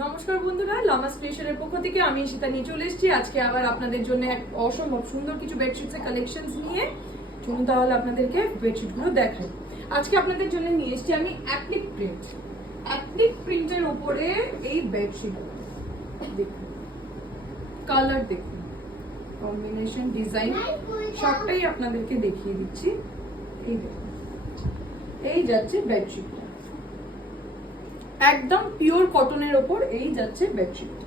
নমস্কার বন্ধুরা, লামাস ক্রিয়েশনের পক্ষ থেকে আমি ঈশিতা নিয়ে চলে এসেছি আজকে আবার আপনাদের জন্য এক অসম্ভব সুন্দর কিছু বেডশিটসের কালেকশনস নিয়ে। চলুন তাহলে আপনাদেরকে বেডশিটগুলো দেখাই। আজকে আপনাদের জন্য নিয়ে এসেছি আমি অ্যাপ্লিক প্রিন্টের উপরে এই বেডশিট। দেখুন কালার, দেখুন কম্বিনেশন, ডিজাইন সবটাই আপনাদেরকে দেখিয়ে দিচ্ছি। এই দেখুন, এই যাচ্ছে বেডশিটটা একদম পিওর কটনের ওপর। এই যাচ্ছে বেডশিট,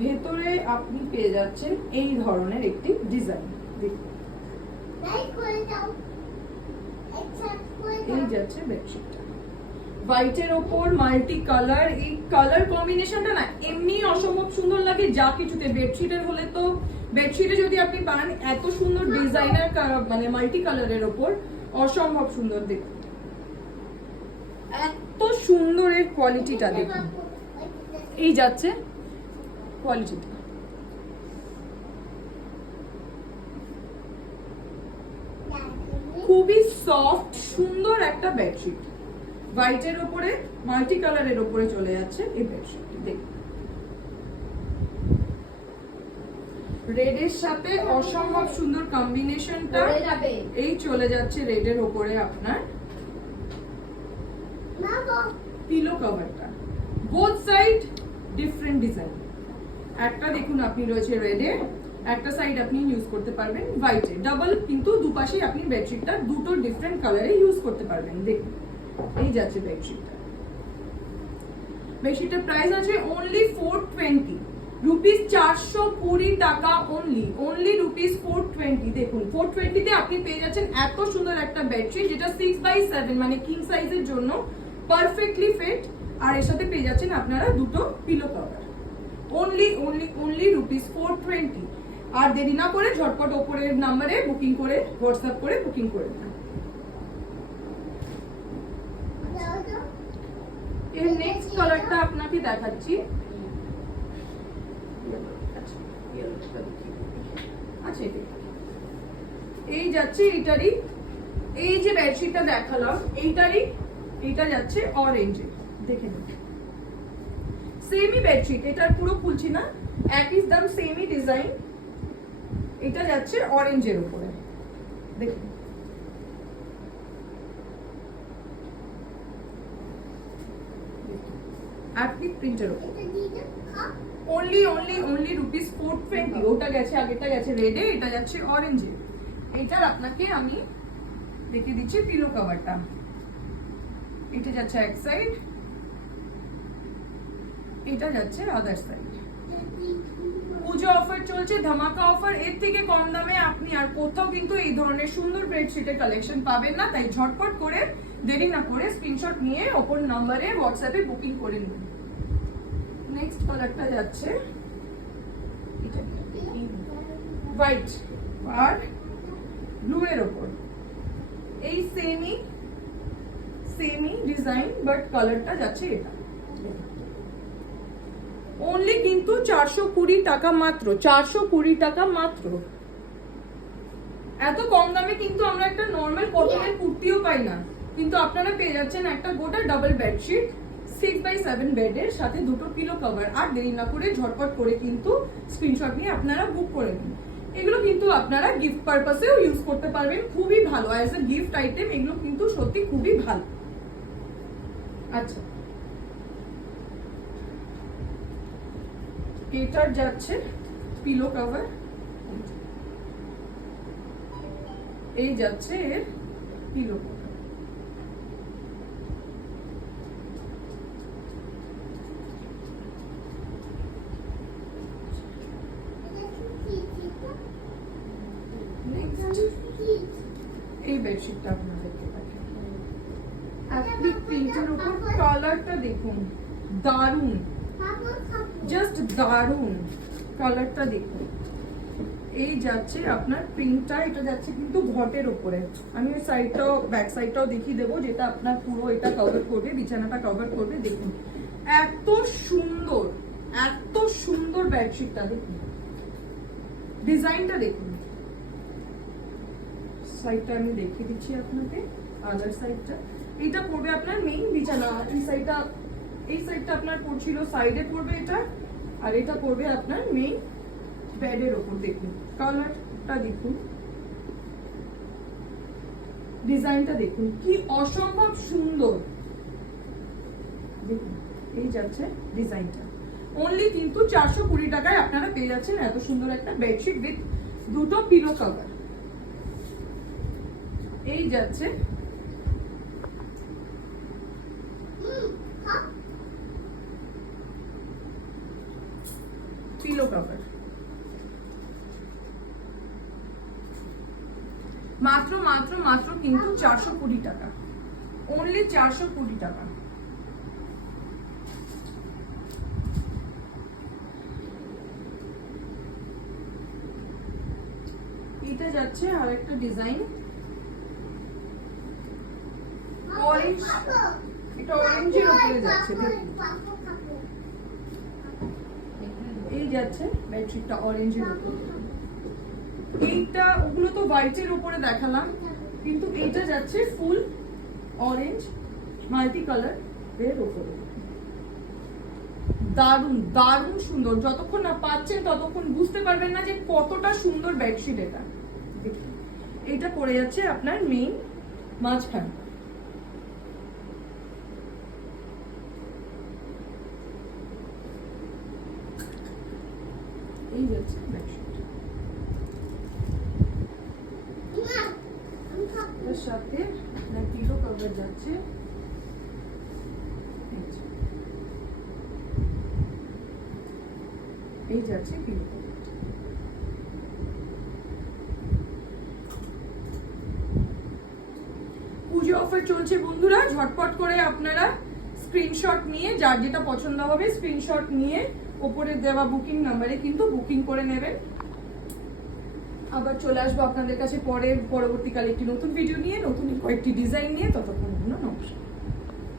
ভেতরে আপনি পেয়ে যাচ্ছেন এই ধরনের একটি ডিজাইন। দেখুন এই যাচ্ছে বেডশিটটা হোয়াইটের ওপর মাল্টি কালার। এই কালার কম্বিনেশনটা না এমনি অসম্ভব সুন্দর লাগে যা কিছুতে। বেডশিটের হলে তো বেডশিটে যদি আপনি পান এত সুন্দর ডিজাইনার মানে মাল্টি কালারের ওপর, অসম্ভব সুন্দর। দেখুন এত সুন্দর এর কোয়ালিটিটা, দেখুন এই যাচ্ছে কোয়ালিটিটা। খুবই সফট সুন্দর একটা বেডশিট, হোয়াইটের উপরে মাল্টি কালারের উপরে চলে যাচ্ছে এই বেডশিটটি। দেখুন রেড এর সাথে অসম্ভব সুন্দর কম্বিনেশনটা, এই চলে যাচ্ছে রেড এর উপরে আপনার পিলো কভারটা। Both side different design. একটা দেখুন আপনি রয়েছে রেডে, একটা সাইড আপনি ইউজ করতে পারবেন হোয়াইটে। ডাবল কিন্তু দুপাশেই আপনি বেডশিটটা দুটো ডিফারেন্ট কালারে ইউজ করতে পারবেন। দেখুন এই যাচ্ছে বেডশিটটা। বেডশিটটার প্রাইস আছে অনলি 420 রুপিস, 420 টাকা অনলি রুপিস 420। দেখুন 420 তে আপনি পেয়ে যাচ্ছেন এত সুন্দর একটা বেডশিট যেটা 6x7 মানে কিং সাইজের জন্য পারফেক্টলি ফিট। আর এর সাথে পেয়ে যাচ্ছেন আপনারা দুটো পিলো কভার। Only rupees 420। আর দেরি না করে ঝটপট ওপরের নাম্বারে বুকিং করে হোয়াটসঅ্যাপ করে বুকিং করে নেন। এর নেক্সট কালারটা আপনাকে দেখাচ্ছি। আচ্ছা এই যাচ্ছে এইটারই, এই যে বেডশিটটা দেখালাম এইটা যাচ্ছে অরেঞ্জে। দেখে নিন সেমই বেডশিট, এটার পুরো খুলছি না, একই দাম সেমই ডিজাইন। এটা যাচ্ছে অরেঞ্জের উপরে। দেখুন অ্যাপ্লিক প্রিন্টের উপর অনলি রুপিস 420। ওটা গেছে, আগেটা গেছে রেডে, এটা যাচ্ছে অরেঞ্জে। এটার আপনাকে আমি দেখিয়ে দিচ্ছি পিলো কভারটা। এটা যাচ্ছে এক সাইড, এটা যাচ্ছে আদার সাইড। পুজো অফার চলছে, ধামাকা অফার। এর থেকে কম দামে আপনি আর কোথাও কিন্তু এই ধরনের সুন্দর বেডশিটের কালেকশন পাবেন না। তাই ঝটপট করে দেরি না করে স্ক্রিনশট নিয়ে ওপর নম্বরে হোয়াটসঅ্যাপে বুকিং করে নিন। নেক্সট কালারটা যাচ্ছে হোয়াইট আর ব্লু এর ওপর। এই সেমই ডিজাইন বাট কালারটা যাচ্ছে এটা। অনলি কিন্তু 420 টাকা মাত্র, 420 টাকা মাত্র। এত কম দামে কিন্তু আমরা একটা নর্মাল কটনের কুর্তিও পাই না, কিন্তু আপনারা পেয়ে যাচ্ছেন একটা গোটা ডাবল বেডশিট 6x7 বেডের সাথে দুটো পিলো কভার। আর দেরি না করে ঝটপট করে কিন্তু স্ক্রিনশট নিয়ে আপনারা বুক করে নিন। এগুলো কিন্তু আপনারা গিফট পারপাসেও ইউজ করতে পারবেন, খুবই ভালো অ্যাজ এ গিফট আইটেম। এগুলো কিন্তু সত্যি খুবই ভালো। আচ্ছা এটার যাচ্ছে পিলো কভার, এই যাচ্ছে এর পিলো কভার। এই বেডশিটটা আপনাদেরকে দেখাই। অ্যাপ্লিক প্রিন্টের উপর কালারটা দেখুন, দারুন, জাস্ট দারুন কালারটা দেখুন। এই যাচ্ছে আপনার প্রিন্টটা, এটা যাচ্ছে কিন্তু ঘটের উপরে। আমি ওই সাইডটাও ব্যাক সাইডটাও দেখিয়ে দেবো, যেটা আপনার পুরো এটা কভার করবে, বিছানাটা কভার করবে। দেখুন এত সুন্দর বেডশিটটা, দেখুন ডিজাইনটা দেখুন। সাইডটা আমি দেখিয়ে দিচ্ছি আপনাকে, আদার সাইডটা এটা পড়বে আপনার মেইন বিছানা, এই সাইডটা আপনার পড়ছিল, সাইডে পড়বে এটা, আর এটা পড়বে আপনার মেইন বেডের ওপর। দেখুন কালারটা, দেখুন ডিজাইনটা, দেখুন কি অসম্ভব সুন্দর। দেখুন এই যাচ্ছে ডিজাইনটা, অনলি কিন্তু 420 টাকায় আপনারা পেয়ে যাচ্ছেন এত সুন্দর একটা বেডশিট উইথ দুটো পিলো কভার। এই যাচ্ছে পিলো কভার, মাত্র মাত্র মাত্র কিন্তু 420 টাকা, অনলি 420 টাকা। এটা যাচ্ছে আর একটা ডিজাইন, অরেঞ্জ, এটা অরেঞ্জের উপরে যাচ্ছে। দেখুন এই যাচ্ছে বেডশিটটা অরেঞ্জের উপরে। এইটা ওগুলো তো হোয়াইটের উপরে দেখালাম, কিন্তু এইটা যাচ্ছে ফুল অরেঞ্জ মাল্টি কালার এর উপরে। দারুণ দারুণ সুন্দর, যতক্ষণ না পাচ্ছেন ততক্ষণ বুঝতে পারবেন না যে কতটা সুন্দর বেডশিট এটা। দেখুন এটা পড়ে যাচ্ছে আপনার মেইন মাঝখানে। এই যাচ্ছে বেডশিট, এর সাথে পিলো কভার যাচ্ছে। এই যাচ্ছে পিলো কভার। পুজো অফার চলছে বন্ধুরা, ঝটপট করে আপনারা স্ক্রিনশট নিয়ে যার যেটা পছন্দ হবে স্ক্রিনশট নিয়ে ওপরে দেওয়া বুকিং নাম্বারে কিন্তু বুকিং করে নেবেন। আবার চলে আসবো আপনাদের কাছে পরবর্তীকালে একটি নতুন ভিডিও নিয়ে, নতুন কয়েকটি ডিজাইন নিয়ে। ততক্ষণ নমস্কার।